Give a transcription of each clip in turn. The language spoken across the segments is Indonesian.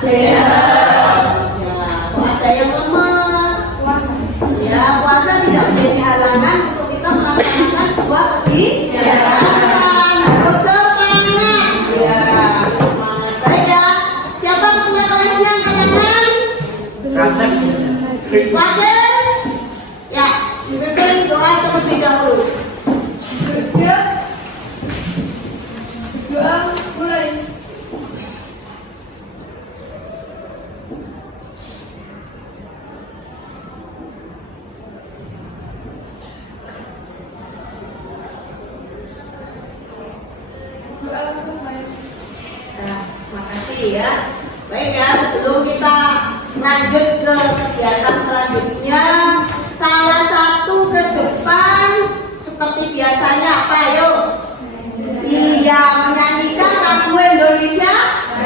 Sehat. Ya, kok ada yang lemes? Ya, puasa tidak menjadi halangan untuk kita melaksanakan sebuah kegiatan. Harus semangat. Ya, semangat saya. Siapa ketua kelasnya angkat tangan? Wakil. Ya, dipimpin doa terlebih dahulu. Siap. Doa mulai. Doa selesai. Nah, makasih ya. Baik ya, sebelum kita lanjut ke kegiatan selanjutnya, salah satu ke depan seperti biasanya apa yuk? Iya, menyanyikan lagu Indonesia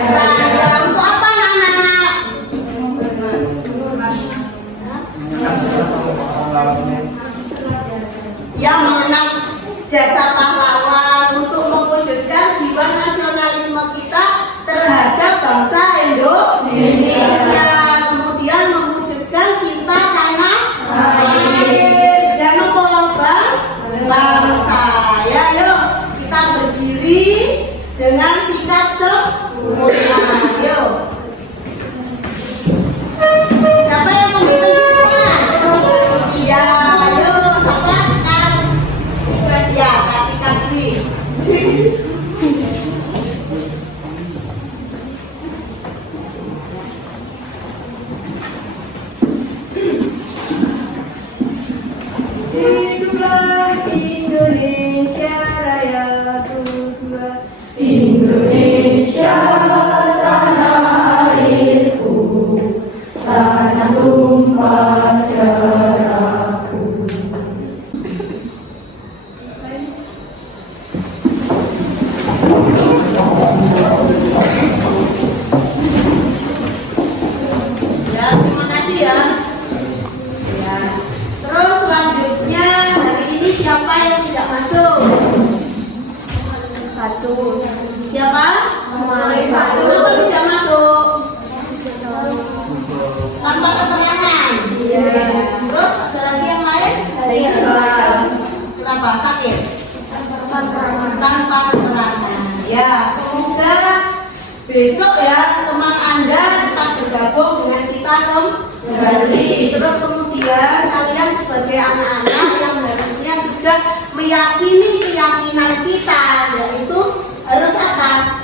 Raya. Untuk apa anak-anak? Ya, mengenang jasa pahlawan untuk mewujudkan jiwa nasionalisme kita terhadap bangsa Indonesia, kemudian mewujudkan cinta tanah air dan bangsa. Ya, yuk kita berdiri dengan sikap sempurna. Yuk. Siapa yang memimpin kita? Iya, yuk. Siapa? Ya, Kak Dwi. Hiduplah Indonesia Raya Tuhan. Indonesia tanah airku, tanah tumpah darahku. Ya, terima kasih ya. Ya. Terus selanjutnya hari ini siapa yang tidak masuk? Satu. Siapa? Kenapa tidak masuk? Tanpa keterangan. Iya. Terus ada lagi yang lain? Kenapa? Sakit? Tanpa keterangan. Ya, semoga besok ya teman Anda cepat bergabung dengan kita kembali. Terus kemudian kalian sebagai anak-anak yang harusnya sudah meyakini keyakinan kita, yaitu harus apa?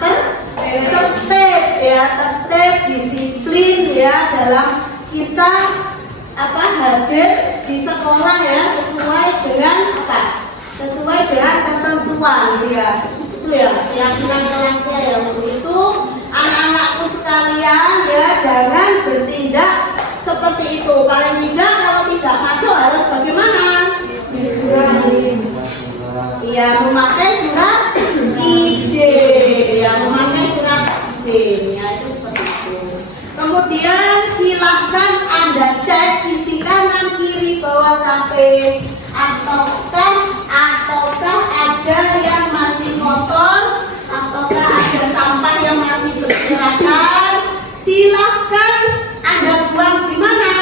Tertib ya, tertib, disiplin ya dalam kita hadir di sekolah ya, sesuai dengan apa? Sesuai dengan ketentuan ya. Itu ya keyakinan kelasnya ya. Untuk itu anak-anakku sekalian ya, jangan bertindak seperti itu. Paling tidak kalau tidak masuk harus bagaimana? Iya, memakai surat izin. Ya, memakai surat izin. Ya, itu seperti itu. Kemudian silahkan Anda cek sisi kanan, kiri, bawah sampai ataukah ada yang masih kotor, ataukah ada sampah yang masih berserakan. Silahkan Anda buang di mana?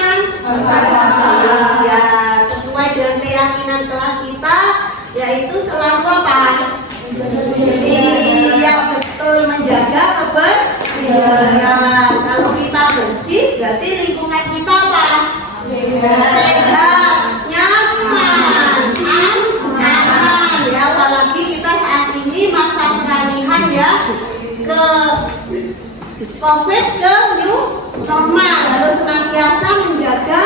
Ya, sesuai dengan keyakinan kelas kita, yaitu selalu apa? Iya, betul, menjaga kebersihan. Kalau kita bersih, berarti lingkungan kita apa? Sehat, nyaman, aman ya. Apalagi kita saat ini masa peralihan ya ke COVID, ke new normal, harus senantiasa menjaga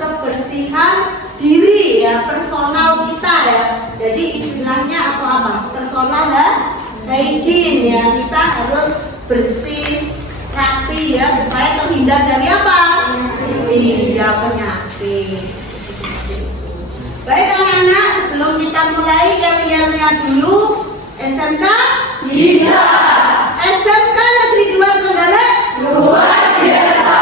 kebersihan diri ya, personal kita ya. Jadi istilahnya apa? Personal hygiene ya. Kita harus bersih, rapi ya, supaya terhindar dari apa? Iya, penyakit. Baik anak-anak, sebelum kita mulai kalian lihat dulu SMK Bisa. SMK Negeri 2 Trenggalek Luar biasa.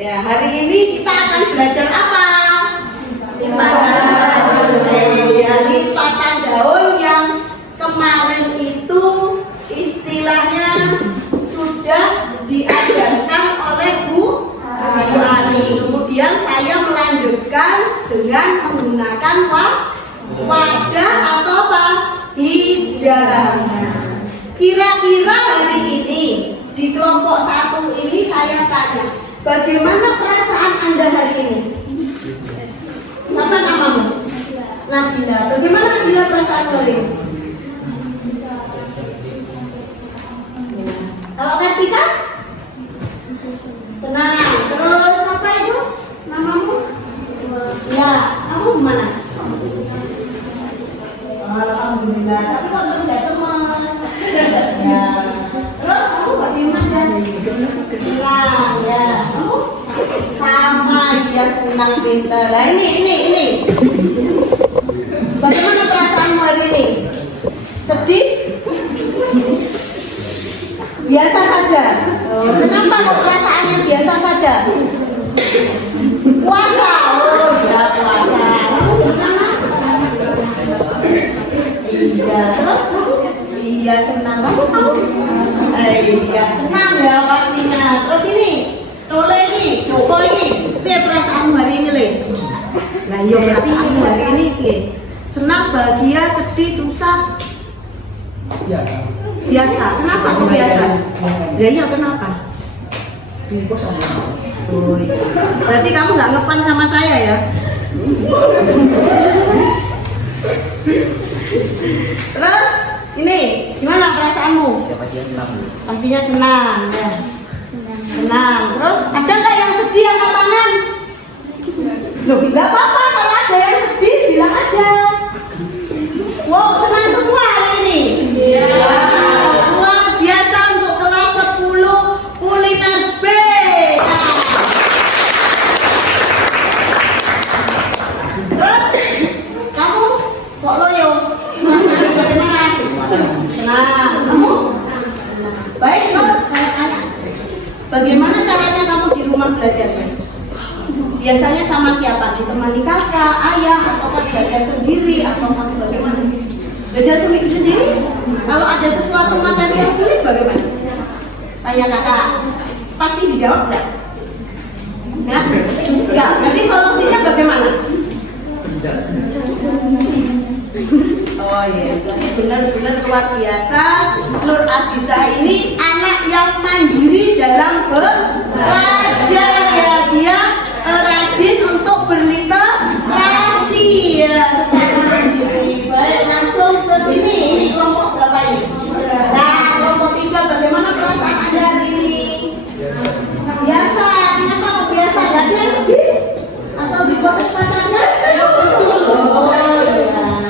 Ya, hari ini kita akan belajar apa? Lipatan. Ya, lipatan daun yang kemarin itu wadah atau apa? Hidangan. Kira-kira hari ini di kelompok 1 ini saya tanya, bagaimana perasaan Anda hari ini? Siapa namamu? Nabila. Bagaimana Nabila perasaan hari ini? Kalau Kartika? Senang. Terus apa itu? Namamu? Ya, kamu gimana? Alhamdulillah. Tapi kok tidak gemes? Ya. Terus kamu bagaimana? Senang ya. Kamu? Sama ya, senang, pintar. Nah ini. Bagaimana perasaanmu hari ini? Sedih? Biasa saja. Kenapa kok perasaannya biasa saja? Puasa. Oh ya, puasa. Iya, terus? Iya, senang. Kamu? Iya, senang ya pastinya. Terus ini, Tole ini, Joko ini, apa perasaanmu hari ini, Le? Nah, iya perasaanmu hari ini, Le. Senang, bahagia, sedih, susah? Biasa. Kenapa kok biasa? Ya iya, kenapa? Oh, iya. Berarti kamu nggak ngefan sama saya ya? Terus ini gimana perasaanmu? Pastinya senang ya. Senang. Terus ada nggak yang sedih angkat tangan? Loh, nggak apa-apa kalau ada yang sedih bilang aja. Wow, senang semua hari ini. Ya, luar biasa untuk kelas 10 kuliner B. Terus kamu kok loyo? Perasaan bagaimana? Senang. Kamu? Baik, Nur. Saya tanya. Bagaimana caranya kamu di rumah belajarnya? Biasanya sama siapa? Ditemani kakak, ayah, atau belajar sendiri, atau kamu bagaimana? Belajar sendiri? Kalau ada sesuatu materi yang sulit bagaimana? Tanya kakak. Pasti dijawab enggak? Ya? Enggak. Berarti solusinya bagaimana? Oh iya, benar-benar luar biasa. Nur Azizah ini anak yang mandiri dalam belajar ya. Dia rajin untuk berliterasi ya, secara mandiri. Baik, langsung ke sini. Ini kelompok berapa ini? Nah, kelompok 3 bagaimana perasaan Anda hari ini? Biasa. Kenapa kok biasa? Gak ada yang sedih? Atau diprotes pacarnya? Oh iya.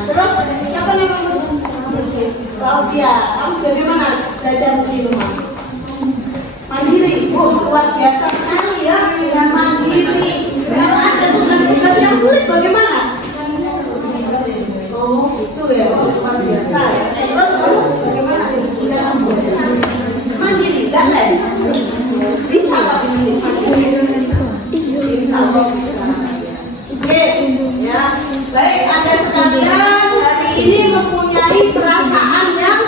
Terus siapa nih? Claudia, kamu bagaimana belajar di rumah? Mandiri. Luar biasa sekali ya dengan mandiri. Kalau ada tugas-tugas yang sulit bagaimana? Oh itu ya, luar biasa ya. Terus kamu bagaimana? Mandiri, gak les? Bisa tapi mandiri. Insya Allah bisa. Oke, ya. Baik, Anda sekalian hari ini mempunyai perasaan yang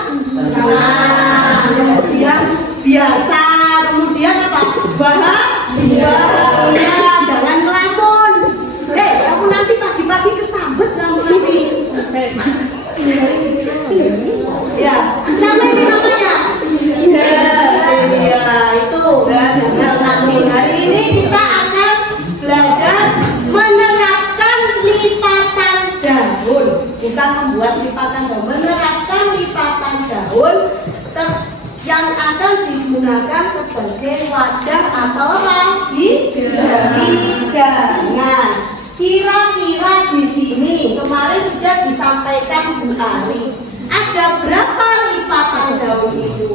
kemudian biasa, kemudian apa? Bahagia, jangan ngelamun. Kamu nanti pagi-pagi kesambet kamu nanti. Ya, siapa ini namanya? Iya, itu ya, jangan ngelamun. Hari ini kita akan belajar menerapkan lipatan daun, bukan membuat lipatan daun, menerapkan lipatan daun yang akan digunakan sebagai wadah atau apa? Hidangan. Kira-kira di sini kemarin sudah disampaikan Bu Ari, ada berapa lipatan daun itu?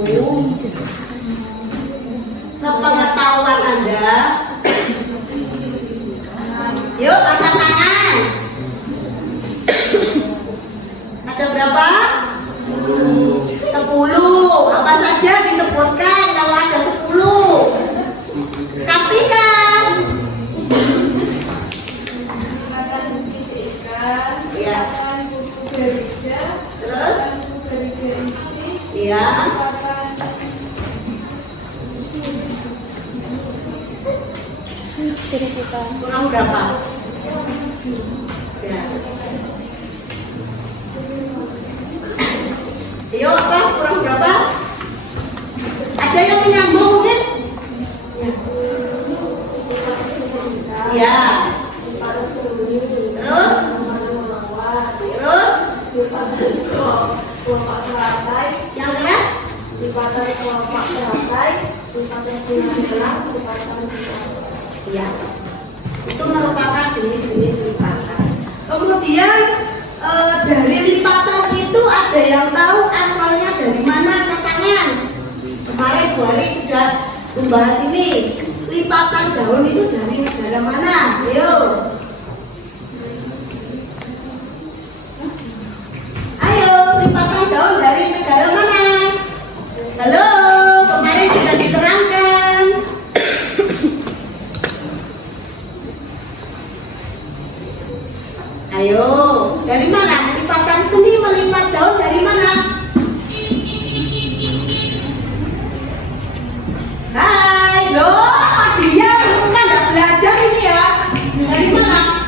Sepengetahuan Anda. Yuk, angkat tangan. Ada berapa? 10. Apa saja disebutkan kalau ada 10? Kartika. Iya. Terus? Iya. Kurang berapa? Ya. Ayo, apa? Kurang berapa? Ada yang menyambung mungkin? Ya. Terus? Terus? Yang keras? Iya. Itu merupakan jenis-jenis lipatan. Kemudian dari lipatan itu ada yang tahu asalnya dari mana katakan? Kemarin Bu Ari sudah membahas ini. Lipatan daun itu dari negara mana? Ayo. Ayo, lipatan daun dari negara mana? Halo, kemarin sudah diterangkan. Ayo, dari mana? Lipatan seni melipat daun dari mana? Hai, loh, dia kan nggak belajar ini ya. Dari mana?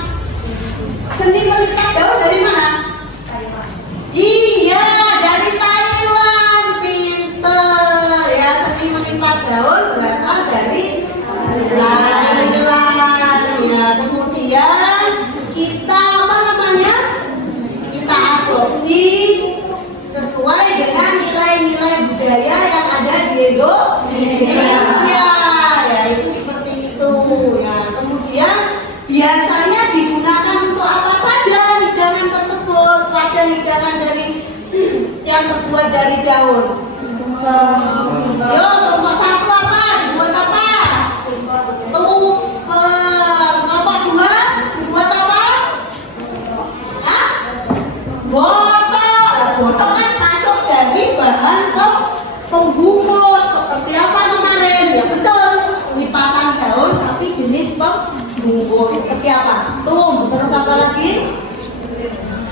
Seni melipat daun dari mana? Iya, dari Taiwan. Pinter ya, seni melipat daun berasal dari Thailand. Ya, kemudian kita apa namanya? Kita adopsi sesuai dengan nilai-nilai budaya yang ada di Indonesia. Ya, itu seperti itu ya. Kemudian biasanya digunakan untuk apa saja hidangan tersebut? Pada hidangan dari yang terbuat dari daun. Yo, nomor satu apa? Buat apa? Tumpeng. Nomor dua? Buat apa? Hah? Botol. Botol kan masuk dari bahan pembungkus. Seperti apa kemarin? Ya betul. Lipatan daun tapi jenis pembungkus. Seperti apa? Terus apa lagi?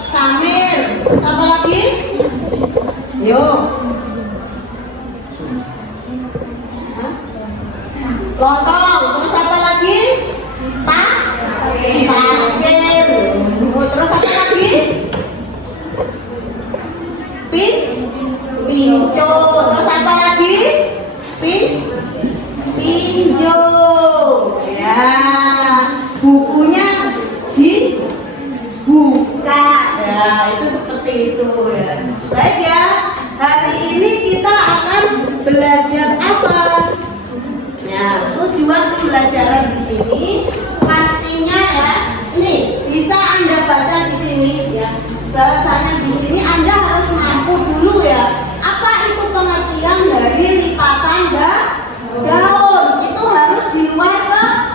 Samir. Terus apa lagi? Yo. Lontong. Terus apa lagi? Takir. Terus apa lagi? Pinco. Terus apa lagi? Pinjo. Ya. Bukunya dibuka. Ya, itu seperti itu ya. Baik ya. Hari ini kita akan belajar apa? Ya, tujuan pembelajaran di sini pastinya ya. Ini bisa Anda baca di sini ya. Bahasanya di sini Anda harus mampu dulu ya. Apa itu pengertian dari lipatan daun? Itu harus di luar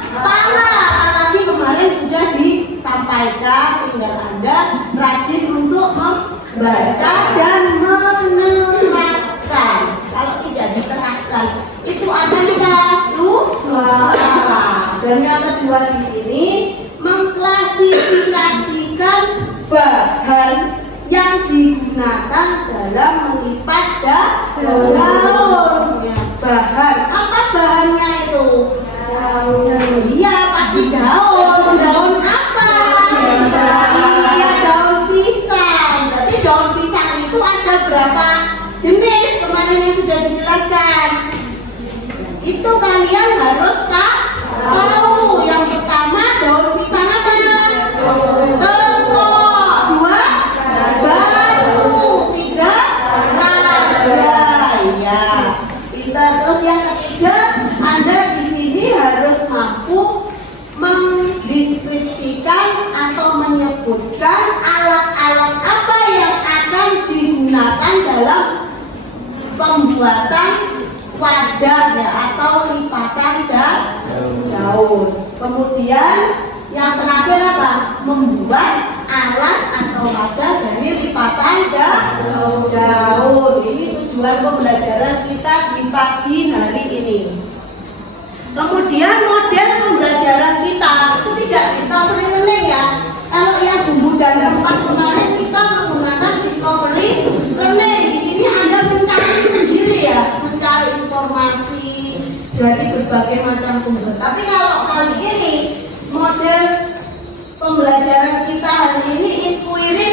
kepala. Apalagi kemarin sudah disampaikan, tinggal Anda rajin untuk membaca dan menerapkan. Kalau tidak diterapkan, itu akan lupa. Dan yang kedua di sini mengklasifikasikan bahan yang digunakan dalam melipat daun. Ya, bahan apa bahannya itu? Iya pasti daun. Daun apa? Iya daun pisang. Berarti daun pisang itu ada berapa jenis? Kemarin yang sudah dijelaskan. Itu kalian harus tahu. Yang pertama daun pisang apa? Tepok. Dua batu. Tiga raja. Ya. Terus yang ketiga, Anda di sini harus mampu mendeskripsikan atau menyebutkan alat-alat apa yang akan digunakan dalam pembuatan wadah ya, atau lipatan daun. Kemudian yang terakhir apa? Membuat alas atau wadah dari lipatan daun. Ini tujuan pembelajaran kita di pagi hari ini. Kemudian model pembelajaran kita itu tidak discovery learning ya. Kalau yang bumbu dan rempah kemarin kita menggunakan discovery learning. Di sini Anda mencari sendiri ya, mencari informasi dari berbagai macam sumber. Tapi kalau kali ini model pembelajaran kita hari ini inquiry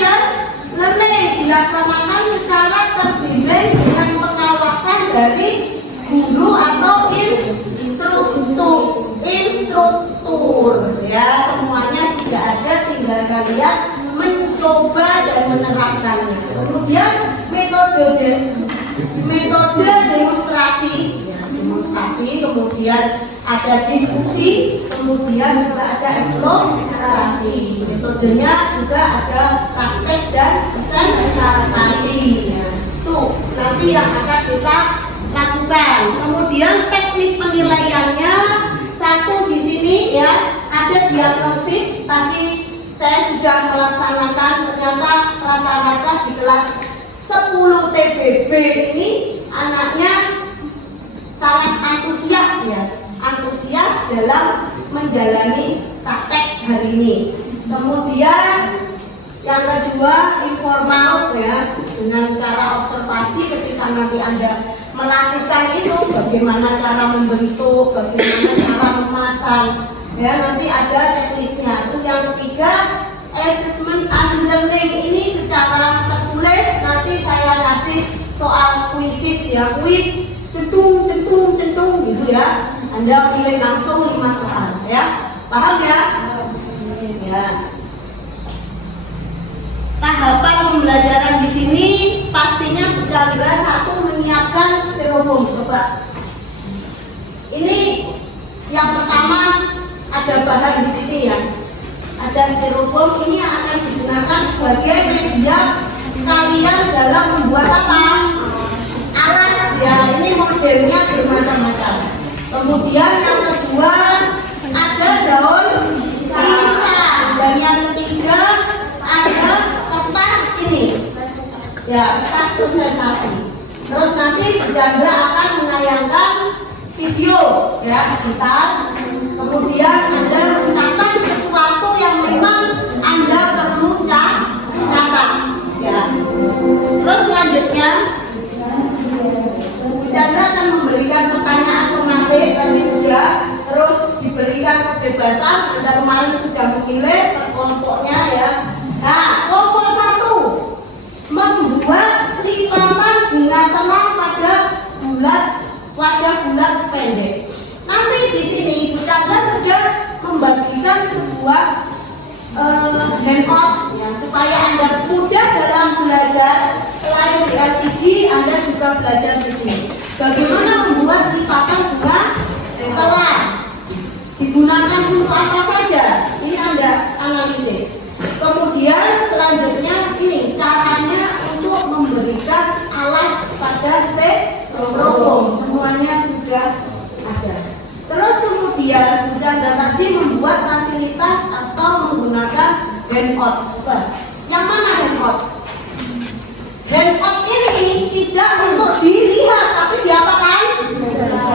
learning dilaksanakan secara terbimbing dengan pengawasan dari guru atau instruktur. Ya, semuanya sudah ada, tinggal kalian mencoba dan menerapkannya. Kemudian metode demonstrasi, kemudian ada diskusi, kemudian juga ada eksplorasi. Metodenya juga ada praktek dan presentasi. Ya, itu nanti yang akan kita lakukan. Kemudian teknik penilaiannya satu di sini ya, ada diagnosis. Tadi saya sudah melaksanakan, ternyata rata-rata di kelas 10 TBB ini anaknya sangat antusias ya, antusias dalam menjalani praktek hari ini. Kemudian yang kedua informal ya, dengan cara observasi ketika nanti Anda melakukan itu, bagaimana cara membentuk, bagaimana cara memasang ya, nanti ada checklistnya. Terus yang ketiga assessment as learning, ini secara tertulis, nanti saya kasih soal kuisis ya, kuis centung gitu ya, Anda pilih langsung 5 soal ya, paham ya? Ya. Tahapan pembelajaran di sini pastinya Chandra satu menyiapkan styrofoam. Coba. Ini yang pertama ada bahan di sini ya. Ada styrofoam, ini akan digunakan sebagai media kalian dalam membuat apa? Alas ya. Ini modelnya bermacam-macam. Kemudian yang kedua ada daun sisa, dan yang ketiga ada kertas ini ya, kertas presentasi. Terus nanti Chandra akan menayangkan video ya sekitar, kemudian Anda mencatat sesuatu yang memang Anda perlu catat ya. Terus selanjutnya Chandra akan memberikan pertanyaan pemateri tadi sudah, terus diberikan kebebasan. Anda kemarin sudah memilih kelompoknya ya. Nah, kelompok 1 membuat lipatan bunga telang pada wadah bulat pendek. Nanti di sini Bu Chandra sudah membagikan sebuah handout ya, supaya Anda mudah dalam belajar. Selain di LCD, Anda juga belajar di sini bagaimana membuat lipatan bunga telang. Digunakan untuk apa saja? Ini Anda analisis. Kemudian selanjutnya ini caranya untuk memberikan alas pada styrofoam, semuanya sudah ada. Terus kemudian Bu Chandra tadi membuat fasilitas atau menggunakan handout. Yang mana handout? Handout ini tidak untuk dilihat, tapi diapakan?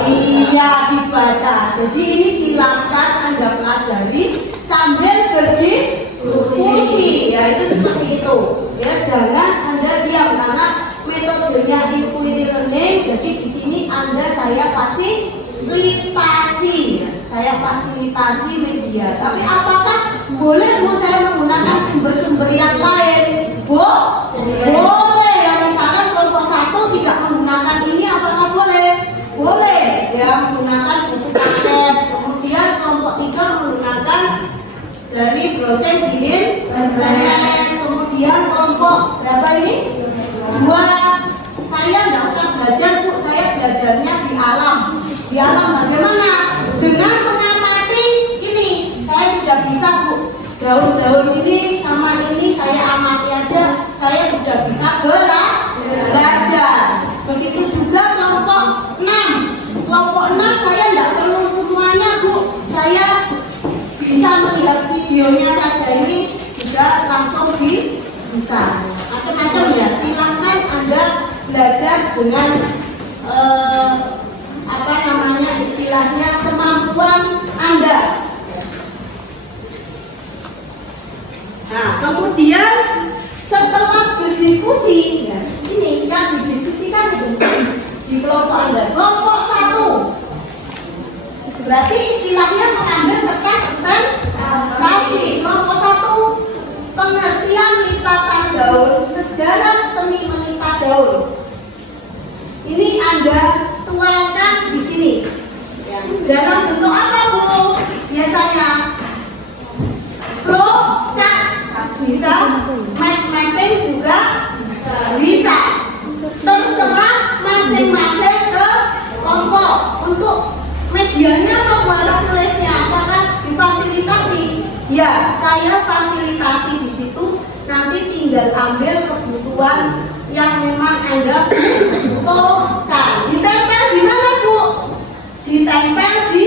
Iya, dibaca. Jadi ini silakan Anda pelajari sambil berdiskusi, ya itu seperti itu. Ya, jangan Anda diam karena metodenya inquiry learning. Jadi di sini saya fasilitasi media. Tapi apakah boleh Bu saya menggunakan sumber-sumber yang lain? Boleh. Ya, misalkan kelompok 1 tidak menggunakan ini, apakah boleh? Boleh. Ya, menggunakan buku paket. Kemudian kelompok 3 menggunakan dari browser di internet. Kemudian kelompok berapa ini? 2. Saya nggak usah belajar Bu, saya belajarnya di alam. Di alam bagaimana? Dengan mengamati ini, saya sudah bisa Bu. Daun-daun ini sama ini saya amati aja, saya sudah bisa belajar. Begitu juga kelompok 6. Kelompok 6 saya nggak perlu semuanya Bu, saya bisa melihat videonya saja, ini juga langsung bisa. Macam-macam ya, silahkan Anda belajar dengan istilahnya kemampuan Anda. Nah, kemudian setelah berdiskusi, ya, ini yang didiskusikan itu di kelompok Anda. Kelompok 1 berarti istilahnya mengambil kertas presentasi. Kelompok 1 pengertian lipatan daun sejarah seni melipat daun. Ini Anda tuangkan di sini. Ya. Dalam bentuk apa, Bu? Biasanya flowchart bisa, mapping juga bisa. Terserah masing-masing ke kelompok. Untuk medianya atau buatan tulisnya apakah difasilitasi? Ya, saya fasilitasi di situ. Nanti tinggal ambil kebutuhan yang memang Anda butuhkan. Ditempel di mana, Bu? Ditempel di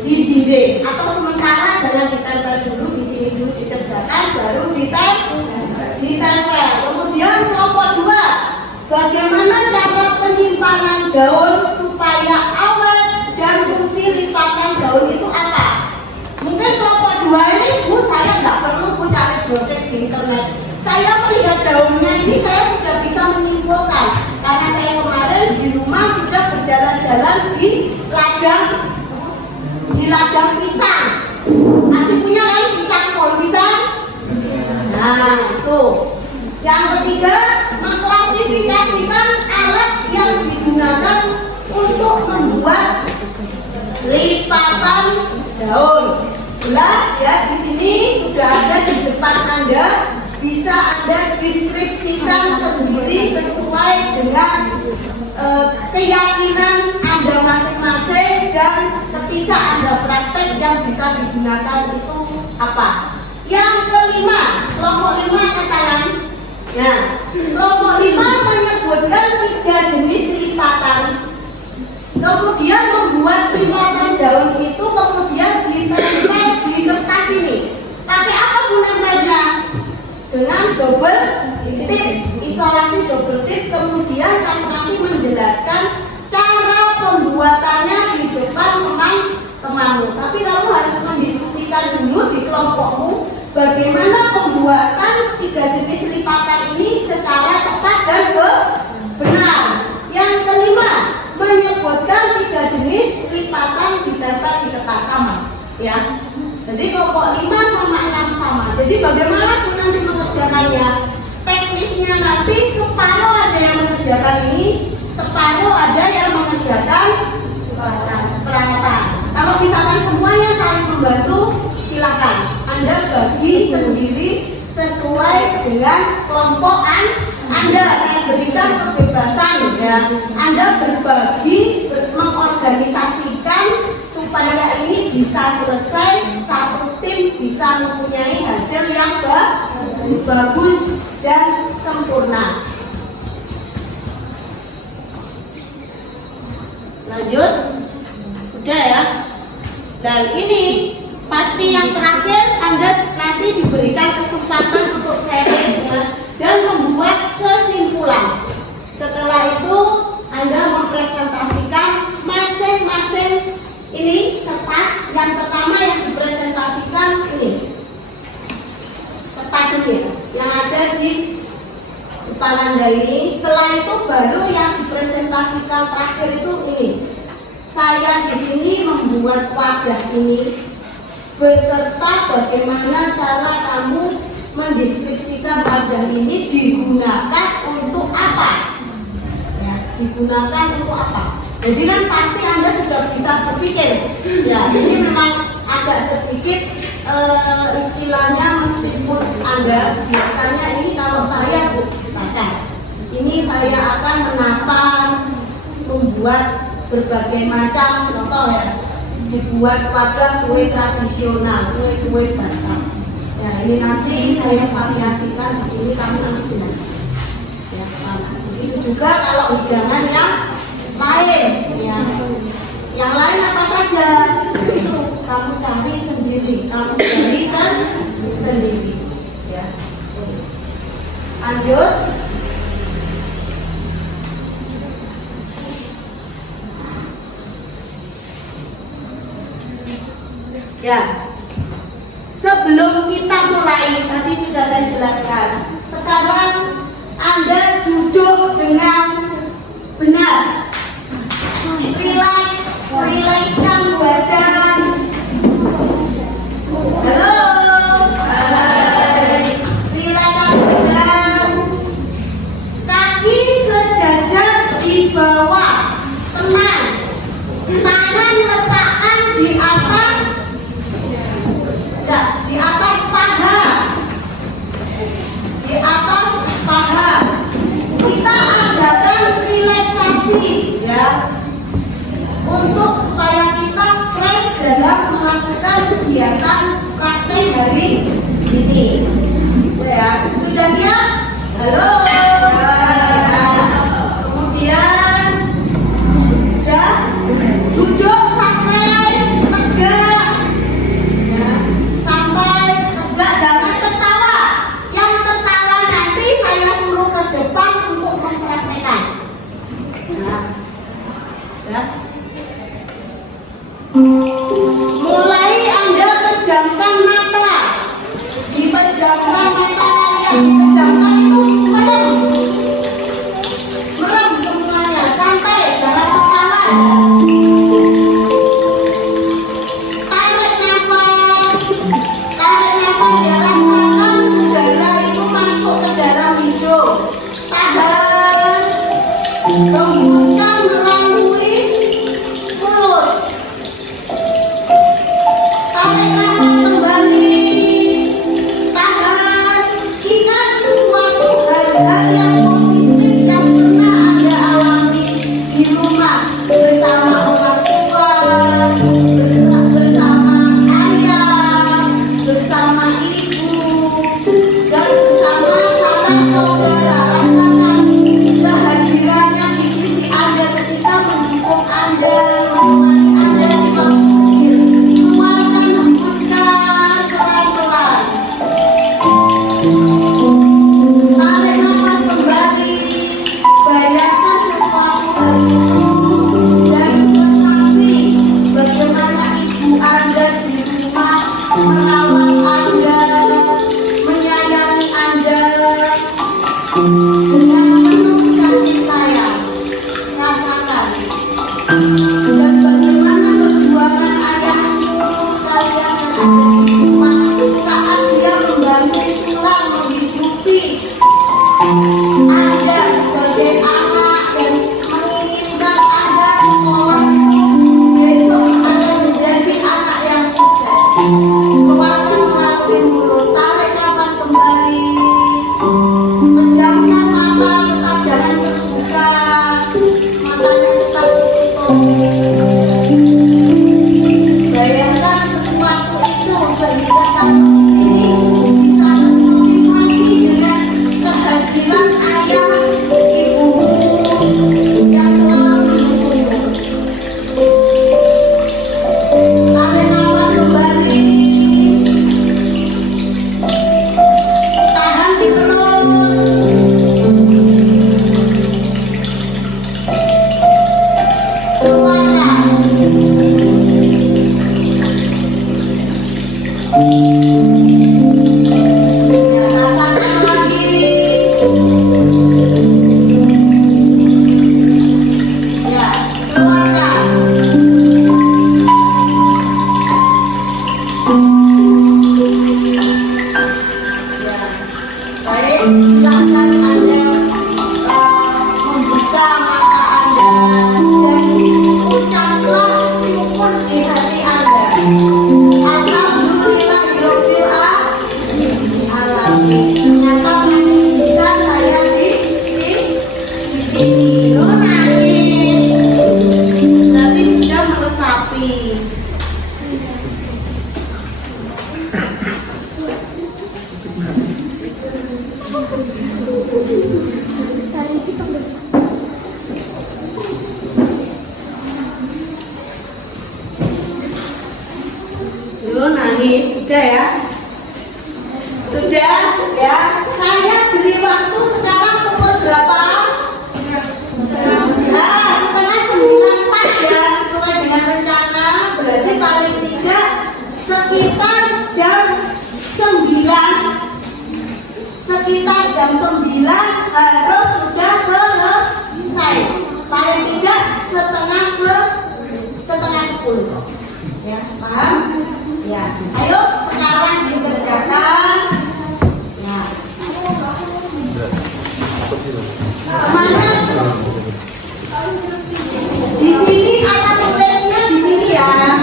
dinding. Atau sementara jangan ditempel dulu, di sini dulu dikerjakan, baru ditempel. Kemudian kelompok 2, bagaimana cara penyimpanan daun supaya awet dan fungsi lipatan daun itu apa? Mungkin kelompok 2 ini, Bu, saya nggak perlu Bu cari browsing di internet. Saya melihat daunnya ini saya sudah bisa menyimpulkan karena saya kemarin di rumah sudah berjalan-jalan di ladang pisang. Pasti punya kan pisang, pohon pisang? Nah, itu. Yang ketiga, mengklasifikasikan alat yang digunakan untuk membuat lipatan daun. Jelas ya, di sini sudah ada di depan Anda. Bisa Anda deskripsikan sendiri sesuai dengan keyakinan Anda masing-masing, dan ketika Anda praktek yang bisa digunakan itu apa. Yang kelima, kelompok 5 angkat tangan. Nah, kelompok 5 menyebutkan 3 jenis lipatan. Kemudian membuat lipatan daun itu kemudian ditempel di kertas ini. Pakai apa Bu nempelnya? Dengan double tip, isolasi double tip. Kemudian kamu nanti menjelaskan cara pembuatannya di depan teman-temanmu. Tapi kamu harus mendiskusikan dulu di kelompokmu bagaimana pembuatan 3 jenis lipatan ini secara tepat dan benar. Yang kelima, menyebutkan 3 jenis lipatan ditempel di kertas sama. Ya. Jadi kelompok 5 sama 6 sama. Jadi bagaimana pun nanti mengerjakannya? Teknisnya nanti separuh ada yang mengerjakan ini, separuh ada yang mengerjakan peralatan. Kalau misalkan semuanya saling membantu, silakan Anda bagi sendiri sesuai dengan kelompok Anda. Saya berikan kebebasan ya. Anda berbagi, mengorganisasikan supaya ini bisa selesai, satu tim bisa mempunyai hasil yang bagus dan sempurna. Lanjut, sudah ya. Dan ini pasti yang terakhir, Anda nanti diberikan kesempatan untuk sharing ya, dan membuat kesimpulan. Setelah itu Anda mempresentasikan masing-masing. Ini kertas yang pertama yang dipresentasikan ini, kertas ini yang ada di depan Anda ini. Setelah itu baru yang dipresentasikan terakhir itu ini. Saya di sini membuat wadah ini beserta bagaimana cara kamu mendeskripsikan wadah ini digunakan untuk apa? Ya, digunakan untuk apa? Jadi kan pasti Anda sudah bisa berpikir. Ya, ini memang agak sedikit istilahnya meskipun Anda biasanya ini kalau saya misalkan ini saya akan menata, membuat berbagai macam contoh ya, dibuat wadah kue tradisional, kue basah. Ya, ini nanti saya variasikan di sini, kamu nanti jelaskan. Ya, itu juga kalau hidangan yang lain, ya. Yang lain apa saja itu kamu cari sendiri, kamu cari sendiri. Ya. Lanjut. Ya. Sebelum kita mulai, tadi sudah saya jelaskan. Sekarang Anda duduk dengan benar. Rilekskan badan. Halo. Rilekskan badan. motivasi ya, untuk supaya kita fresh dalam melakukan kegiatan praktek hari ini. Ya, sudah siap? Halo. Kemudian sudah duduk sampai tegak. Ya, sampai tegak, jangan tertawa. Yang tertawa nanti saya suruh ke depan untuk mempraktekkan. Ya. Mulai Anda pejamkan mata. Dipejamkan mata kalian. Dipejamkan itu merem. Merem semuanya. Santai, jangan tertawa. Tarik nafas. Tarik nafas ya, rasakan udara itu masuk ke dalam hidung. Tahan. Hembuskan melalui mulut. Tarik nafas kembali. Tahan. Ingat sesuatu hal-hal yang positif yang pernah Anda alami di rumah bersama orang tua, bersama ayah, bersama ibu, dan bersama sanak saudara. Rasakan kehadirannya di sisi Anda ketika mendukung Anda, menemani Anda di waktu kecil. Keluarkan, hembuskan pelan-pelan. Tarik nafas kembali. Bayangkan sesuatu hal itu dan resapi bagaimana ibu Anda di rumah merawat Anda, menyayangi Anda dengan penuh kasih sayang. Rasakan. Dan bagaimana perjuangan ayahmu sekalian yang ada di rumah saat dia membanting tulang menghidupi Anda sebagai anak dan menginginkan Anda sekolah itu besok akan menjadi anak yang sukses. Keluarkan melalui mulut. Tarik nafas kembali. Pejamkan mata, tetap jangan terbuka. Matanya tetap ditutup. Bayangkan sesuatu itu sehingga kamu di sini bisa termotivasi dengan kehadiran ayah, ibumu yang selalu mendukungmu. Tarik nafas kembali. Tahan di perut. Keluarkan. Ya, rasakan lagi. Ya, keluarkan. Ya, baik, silakan Anda membuka mata Anda dan ucaplah syukur di hati Anda. Alhamdulillahirabbil alamin. Ternyata masih bisa saya di sini. Oh, nangis. Berarti sudah meresapi. Nangis, sudah ya? Sudah ya? Saya beri waktu sekarang pukul berapa? Setengah 9 pas ya, sesuai dengan rencana. Berarti paling tidak sekitar jam 9. Sekitar jam 9 harus sudah selesai. Paling tidak setengah 10. Ya, paham? Ya, ayo sekarang dikerjakan. Ya. Semangat. Di sini alat tulisnya di sini ya.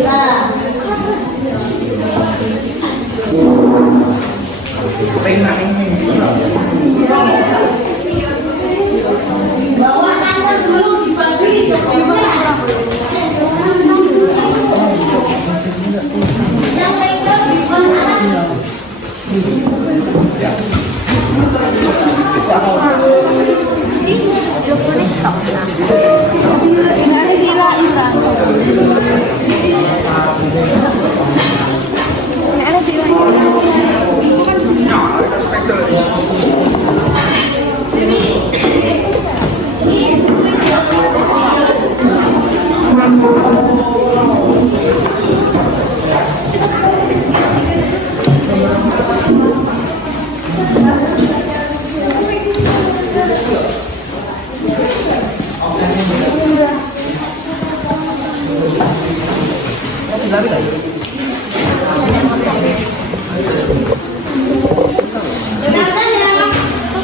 Ya. Pengen Dengarkan ya,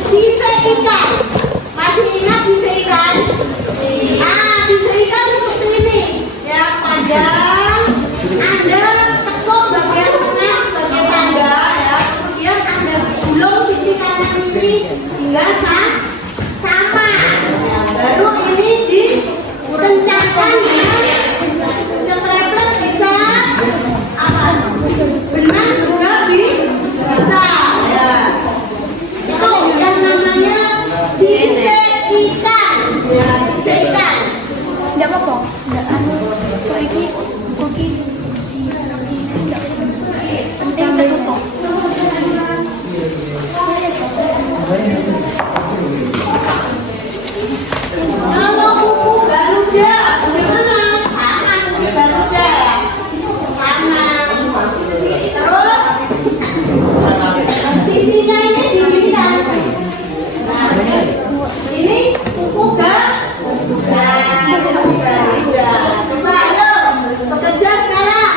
sisa ikan. Masih ingat sisa ikan? Ah, sisa ikan seperti ini. Ya, panjang. Anda tekuk bagian tengah sebagai tanda ya. Kemudian Anda gulung sisi kanan kiri hingga sama. Ya, baru ini dikencangkan dengan stapler bisa apa? Benang juga bisa ya. Itu yang namanya sise ikan. Ya, sise ikan. Tidak apa-apa. Tidak anu. Kok ini penting tertutup. Kalau kuku garuda, bagaimana? Kanan kuku garuda. Kanan. Terus sisinya ini didirikan. Nah, ini kuku garuda. Coba ayo bekerja sekarang.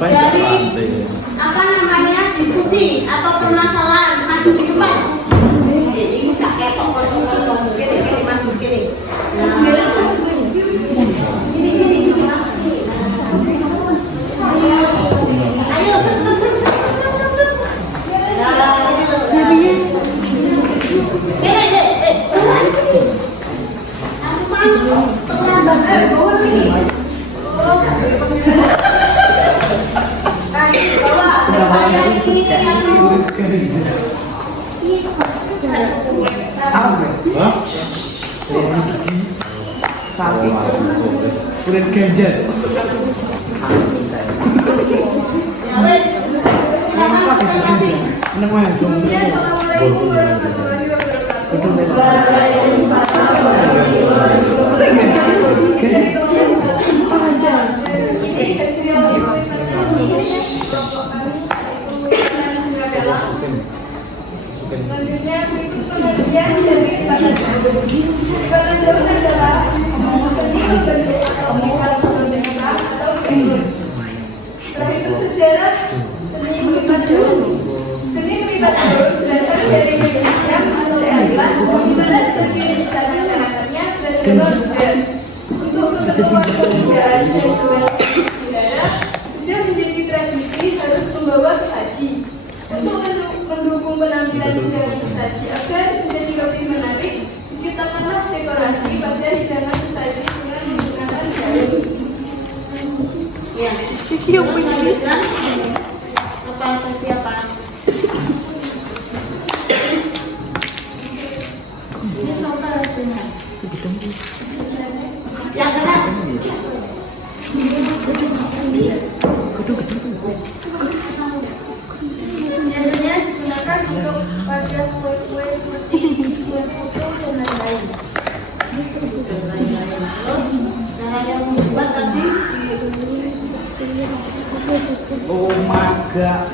Jadi apa namanya diskusi atau permasalahan maju di depan. Ini tak ketok maju gini maju gini. Sini maju sini. Ayo set. Hah? Sakit. Kulit ganja. Ya wes, silakan presentasi. Assalamualaikum warahmatullahi wabarakatuh. Ini hasil kelompok kami adalah selanjutnya berikut pengajian dari Ibadah Daun adalah seni berbentuk atau melipat berbeda atau bentuk. Setelah itu sejarah seni melipat daun. Seni melipat daun berasal dari penelitian atau kearifan di mana sebagian besar masyarakatnya beragama Buddha. Untuk ketentuan kebudayaan seksual saudara sudah menjadi tradisi harus membawa sesaji. Untuk mendukung penampilan budaya sesaji agar menjadi lebih menarik, diciptakanlah dekorasi pada hidangan sesaji dengan menggunakan daun. Ya. Lanjutkan. Apa siapa? Yang keras. Biasanya digunakan untuk pada kue-kue seperti kue putu dan lain-lain. Caranya membuat tadi. Oh my god.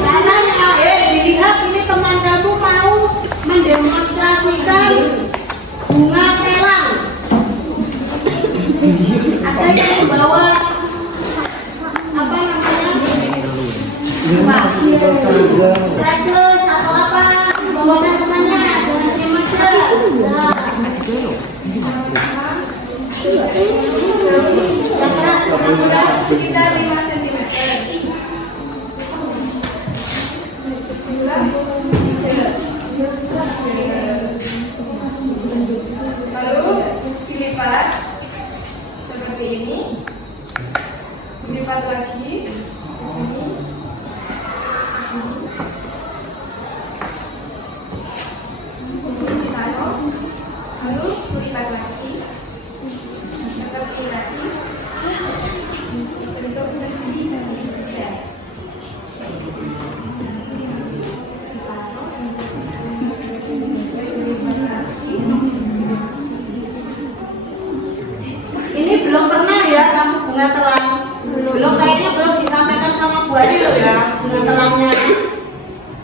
Caranya, dilihat ini teman kamu mau mendemonstrasikan bunga telang. Ada yang membawa apa namanya? Staples atau apa? Bawakan temannya dengan mesra. Nah. Yang keras, Sekitar 5 cm. Lalu dilipat seperti ini, dilipat lagi ini, lalu dilipat lagi seperti tadi, bentuk segini dan segitiga. ini belum pernah ya kamu bunga telang. Belum, kayaknya belum disampaikan sama Bu Adi loh ya bunga telangnya.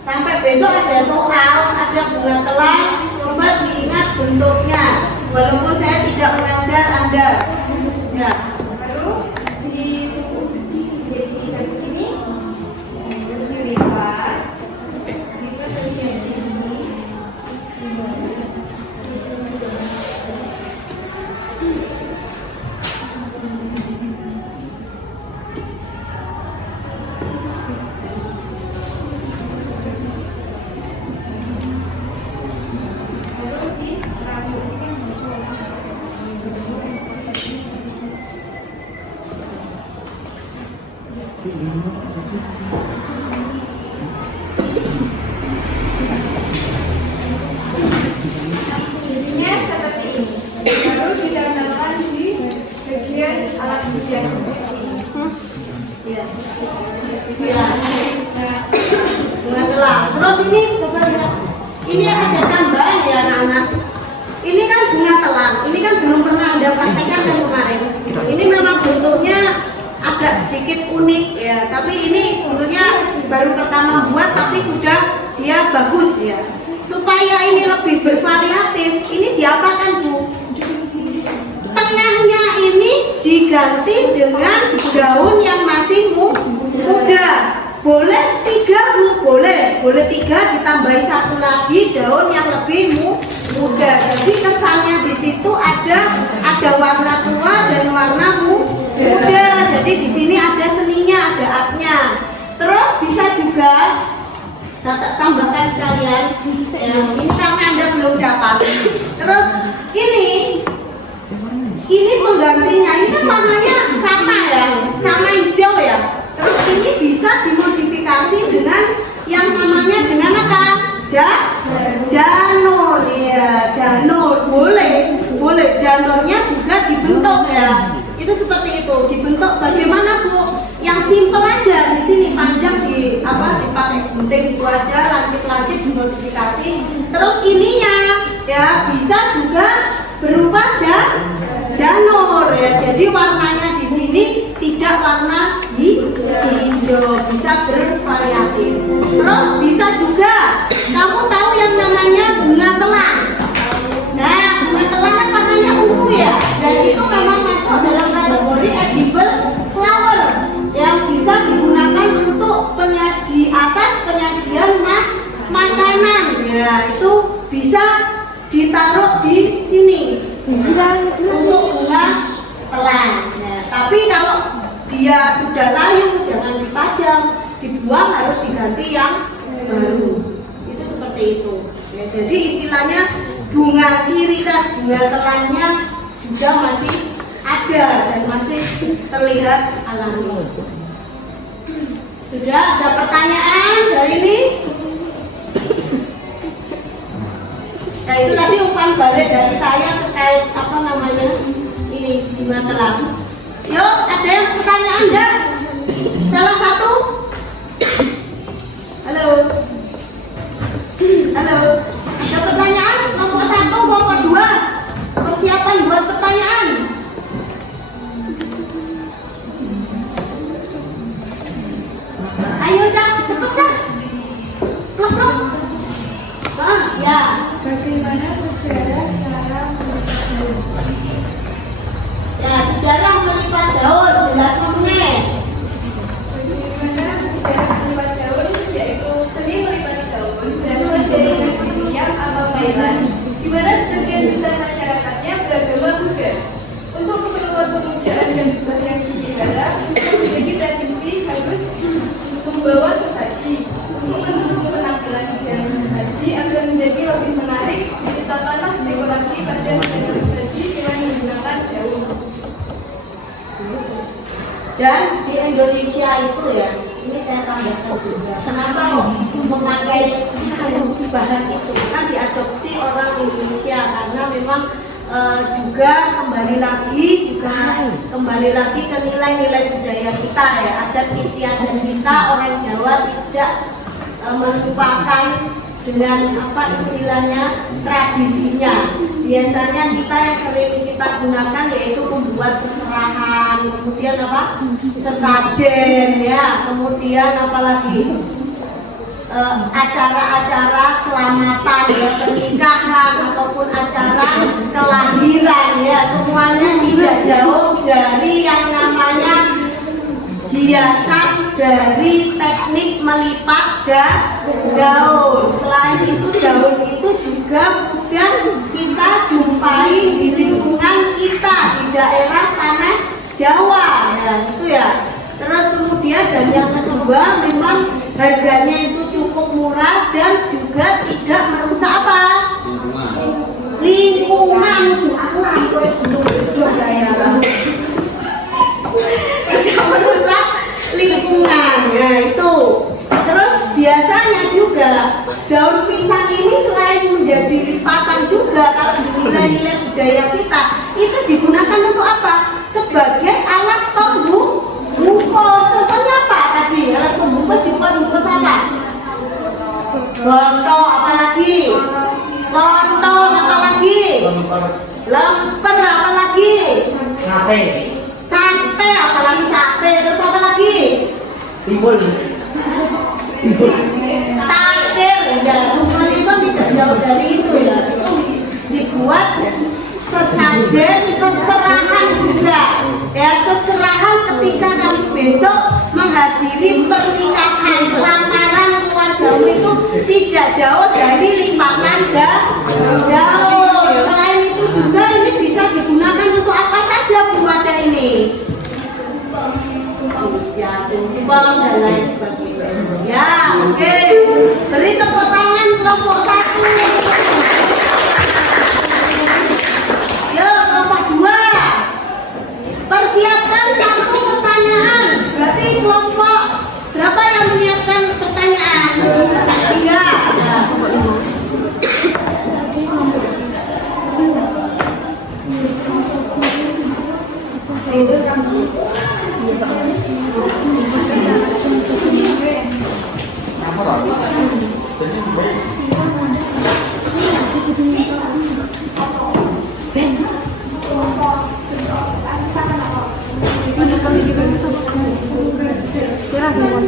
Sampai besok ada soal, ada bunga telang, coba diingat bentuknya. Walaupun saya tidak mengajar Anda. Ya. Lalu jadi ini dilipat dari sini. Lalu di jadinya seperti ini. Lalu ditempelkan di bagian alat hujan seperti ini. Ya. Ya. Bunga telang. Terus ini coba lihat. Ini ada tambahan ya anak-anak. Ini kan bunga telang. Ini kan belum pernah Anda praktekkan kan kemarin. Ini memang bentuknya agak sedikit unik ya. Tapi ini sebenarnya baru pertama buat tapi sudah dia bagus ya. Supaya ini lebih bervariatif, ini diapakan Bu? Tengahnya ini diganti dengan daun yang masih muda. Boleh 3 Bu, boleh 3 ditambahi 1 lagi daun yang lebih muda. Jadi kesannya di situ ada warna tua dan warna muda. Jadi di sini ada seninya, ada artnya. Terus bisa juga saya tambahkan sekalian. Ya, ini karena Anda belum dapat. Terus ini penggantinya ini kan warnanya sama ya, sama hijau ya. Terus ini bisa dimodifikasi dengan yang namanya dengan apa? Janur ya, janur boleh janurnya juga dibentuk ya. itu. Dibentuk bagaimana Bu? Yang simple aja di sini, panjang dipakai gunting itu aja, lancip-lancip dimodifikasi. Terus ininya ya bisa juga berupa janur ya. Jadi warnanya di sini tidak warna hijau, bisa bervariatif. Terus bisa juga kamu tahu yang namanya bunga telang. Nah, bunga telang kan warnanya ungu ya, dan itu memang masuk dalam kategori edible flower yang bisa digunakan untuk di atas penyajian makanan. Ya, itu bisa ditaruh di sini untuk bunga telang. Nah, tapi kalau dia sudah layu jangan dipajang, dibuang, harus diganti yang baru. Itu seperti itu. Ya, jadi istilahnya bunga, ciri khas bunga telangnya juga masih ada dan masih terlihat alami. Sudah ada pertanyaan dari ini? Nah, itu tadi umpan balik dari saya terkait ini bunga telang. Yuk, ada yang pertanyaan enggak? Salah satu? Halo? Halo? Ada pertanyaan? Kelompok 1, kelompok 2? Persiapan buat pertanyaan? Ayo Cak, cepet Cak. Plek. Ya. Bagaimana sejarah cara Ya, sejarah melipat daun, jelas meneh. Bagaimana sejarah melipat daun, yaitu seni melipat daun berasal dari negeri Siam atau Thailand, di mana sebagian besar masyarakatnya beragama Buddha. Untuk keperluan pemujaan dan sebagian negara, menjadi tradisi harus membawa sesaji. Untuk mendukung penampilan hidangan sesaji agar menjadi lebih menarik, diciptakanlah dekorasi pada hidangan sesaji dengan menggunakan daun. Dan di Indonesia itu ya, ini saya tambahkan juga. Kenapa kok memakai bahan itu? Kan diadopsi orang Indonesia karena memang juga kembali lagi ke nilai-nilai budaya kita ya, adat istiadat kita. Orang Jawa tidak melupakan dengan istilahnya tradisinya. Biasanya kita yang sering kita gunakan yaitu membuat seserahan, kemudian sesajen ya, kemudian apalagi acara-acara selamatan ya, pernikahan ataupun acara kelahiran ya, semuanya tidak jauh dari yang namanya hiasan dari teknik melipat daun. Selain itu, daun itu juga mudah kita jumpai di lingkungan kita di daerah tanah Jawa ya, itu ya. Terus kemudian dan yang kedua, memang harganya itu cukup murah dan juga tidak merusak lingkungan. Tidak merusak lingkungan ya, itu. Terus biasanya juga daun pisang ini selain menjadi lipatan juga kalau di nilai-nilai budaya kita, itu digunakan untuk apa? Sebagai alat pembungkus. Contohnya apa tadi? Alat pembungkus bungkus apa? Lontong, apalagi? Lontong, apalagi? Lemper, apalagi? Sate, apalagi sate? Terus apa lagi? Timbul. Takir, ya semua itu tidak jauh dari itu ya. Itu dibuat sesajen, seserahan juga. Ya, seserahan ketika kami besok menghadiri pernikahan, lamaran keluargamu itu tidak jauh dari limpahan daun. Selain itu juga ini bisa digunakan untuk apa saja Bu ada ini? Ya, tumpeng dan lain sebagainya. Ya, oke. Beri tepuk tangan kelompok 1. Yuk, kelompok 2. Persiapkan 1 pertanyaan. Berarti kelompok berapa yang menyiapkan pertanyaan? 3. Ya. Ya,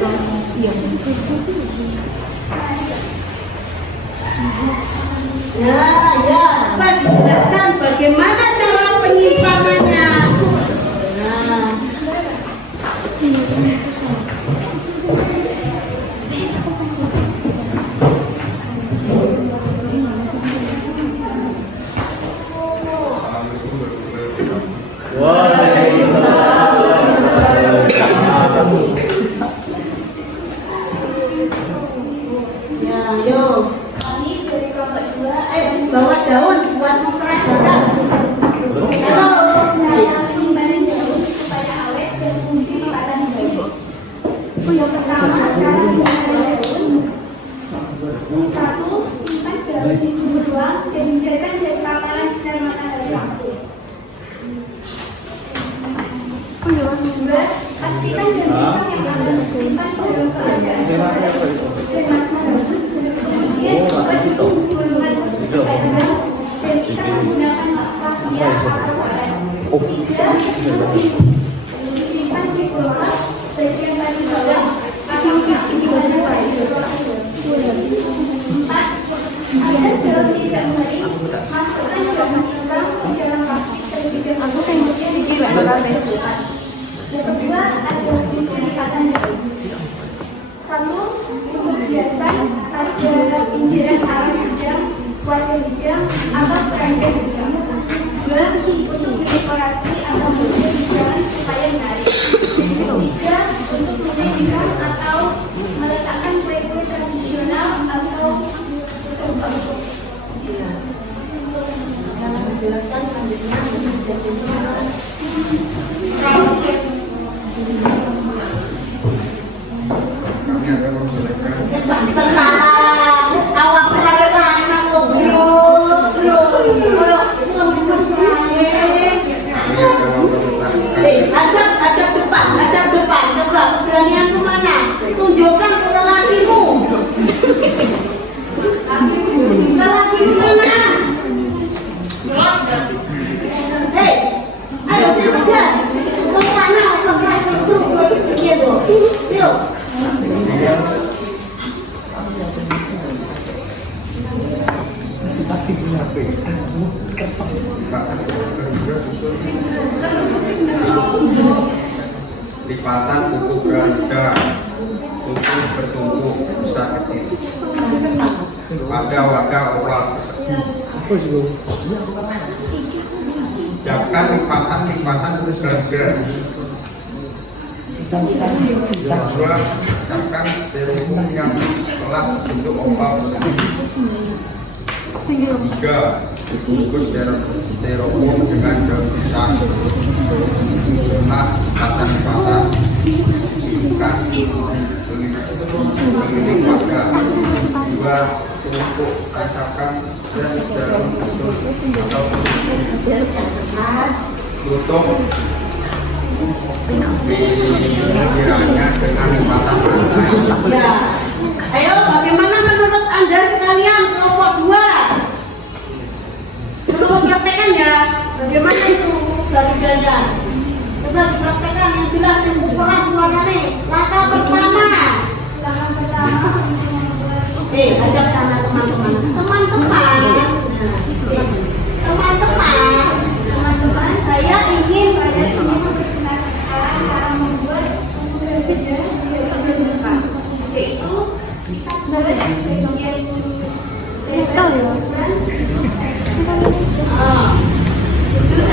dapat dijelaskan bagaimana cara penyimpanannya. Nah, ya, yuk. Kami dari kelompok 2 Bawa daun buat sempurna bakar. Halo. saya simpan daun supaya awet dan fungsi padan daun. Yang pertama, cara memelihara daun. 1. Simpan daun di suhu ruang dan hindarkan dari paparan sinar matahari langsung. 2. Pastikan daun pisang yang akan disimpan dalam keadaan segar dan masna bagus. Kemudian buat kurungan tersebut panjang dan kita menggunakan raffia atau karet. 3. Simpan di kulkas bagian paling bawah atau di mana saja. 4. Agar daun tidak mengering, masukkan daun pisang ke dalam plastik terlebih dahulu kemudian disimpan di kulkas. Yang kedua adalah fungsi lipatan daun. 1. Untuk hiasan, tarik dalam pinggiran arah sedang, wadah hidang, atau keranjang besar. 2. Untuk dekorasi atau motif hidangan supaya menarik. 3. Untuk menyajikan atau meletakkan kue-kue tradisional atau tumpeng. Jelaskan selanjutnya. Tenang, awak berada anak ngobrol, hadap depan, coba keberanian ke mana? Tunjukkan ke lelakimu. Lelakimu mana? Hei, ayo saya tegas. Mau mana? Keberas itu, gitu. Yuk. Lipatan buku beranda, susun bertumpuk besar kecil. Pada wadah oval persegi. Siapkan lipatan beranda. Kedua, siapkan styrofoam yang telah bentuk oval persegi. 3. Bungkus styrofoam dengan daun pisang. Susunlah lipatan bukan keliling wadah. 2. Tumpuk tancapkan dan daun tutup atau tutup pinggirannya dengan lipatan rantai. Ya. Ayo, bagaimana menurut Anda sekalian kelompok 2? Suruh mempraktekkan ya. Bagaimana itu garuda-nya? Coba dipraktekkan yang jelas, yang keras suaranya. Langkah pertama. Ajak sana teman-teman. Teman-teman, saya ingin mempresentasikan cara membuat berbeda dari besar, yaitu kita buat bagian lebar dan 7 cm. Terus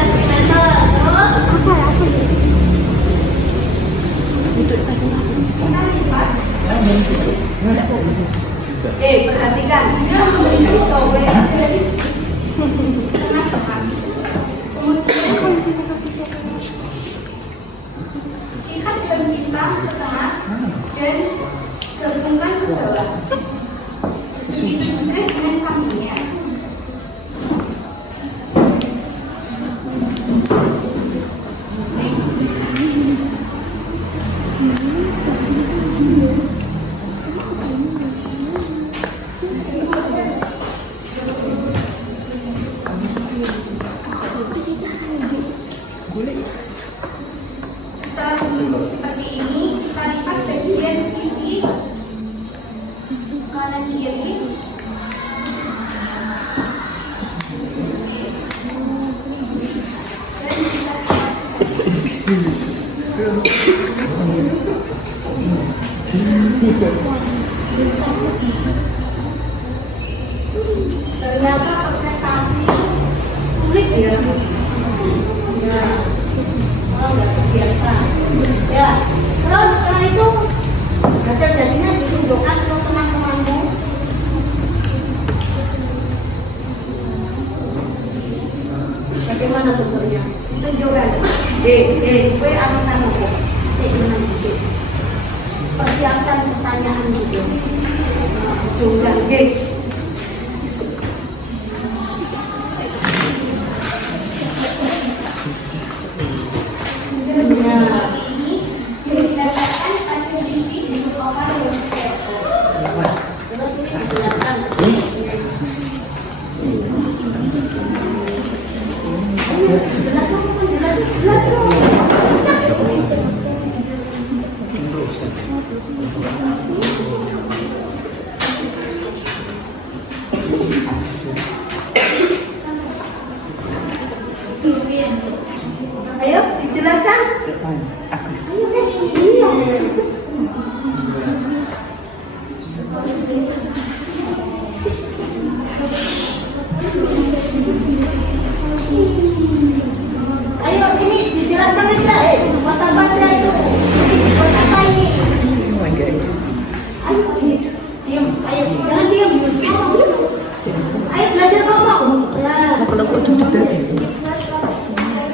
kita lipat. perhatikan. Ini sobek. Tengah-tengah. Kemudian lihat daun pisang setengah dan gabungkan ke bawah. Begitu juga dengan sampingnya. Setelah seperti ini, kita lipat bagian kanan kiri. Dan bisa Ternyata presentasi sulit ya. Ya, kalau nggak terbiasa. Ya, terus setelah itu hasil jadinya ditunjukkan ke teman-temanmu. Bagaimana bentuknya? Tunjukkan. Gue abisan aku. Saya gimana sih? Persiapkan pertanyaan itu. Tunjukkan. ini didapatkan pada sisi oval hemisfer. Terus ini dijelaskan. Ayo dijelaskan. Ayo iya. Ayo ini dijelaskan aja. Mata baca itu. Apa ini? Ayo diam. Ayo jangan diam. Ayo belajar ngomong.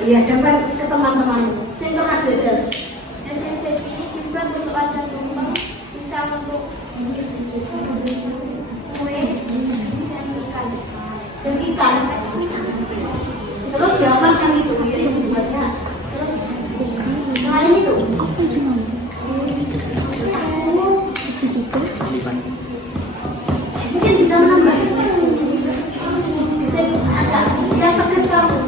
Iya, coba ke teman-teman. Sing kelas belajar. SNCT ini juga bentukan dan tumpeng bisa untuk kue dan ikan. Dan ikan. Terus jawaban kan itu buatnya. Terus selain itu. Mungkin bisa menambah. Ada yang tegas kamu.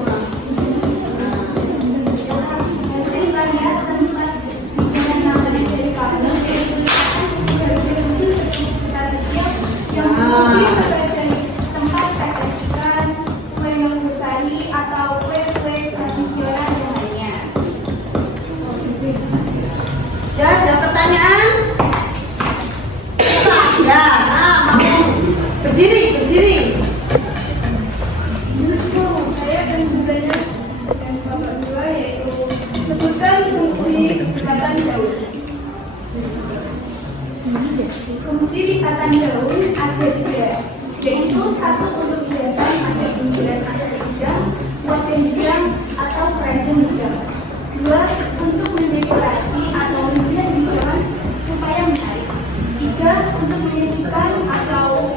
Tempat ikan, kue mangkusari atau kue-kue tradisional yang lainnya. Ya, ada pertanyaan? Ya, mau berdiri. Saya akan bertanya yang nomor 2 yaitu sebutkan fungsi ikatan daun. Fungsi ikatan daun ada 3, yaitu 1 untuk hiasan pada pinggiran ada sidang, buat pinggiran atau keranjang hidang. 2 untuk mendekorasi atau menghias hidang supaya menarik. 3 untuk menyajikan atau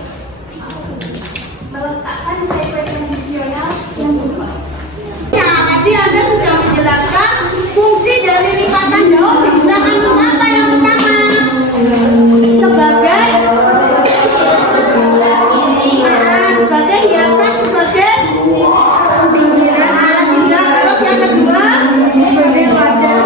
meletakkan kue-kue tradisional yang berubah. Ya, tadi Anda sudah menjelaskan fungsi dari lipatan daun digunakan untuk apa yang pertama? Sebagai hiasan, sebagai sidang. Terus yang kedua Sebagai wadah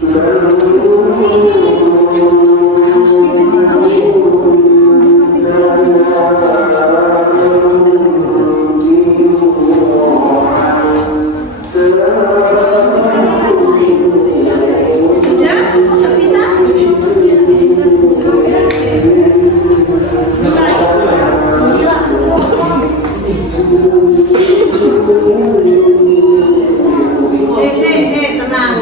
Sudah bisa? Tenang.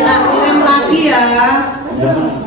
Tak kirim lagi ya.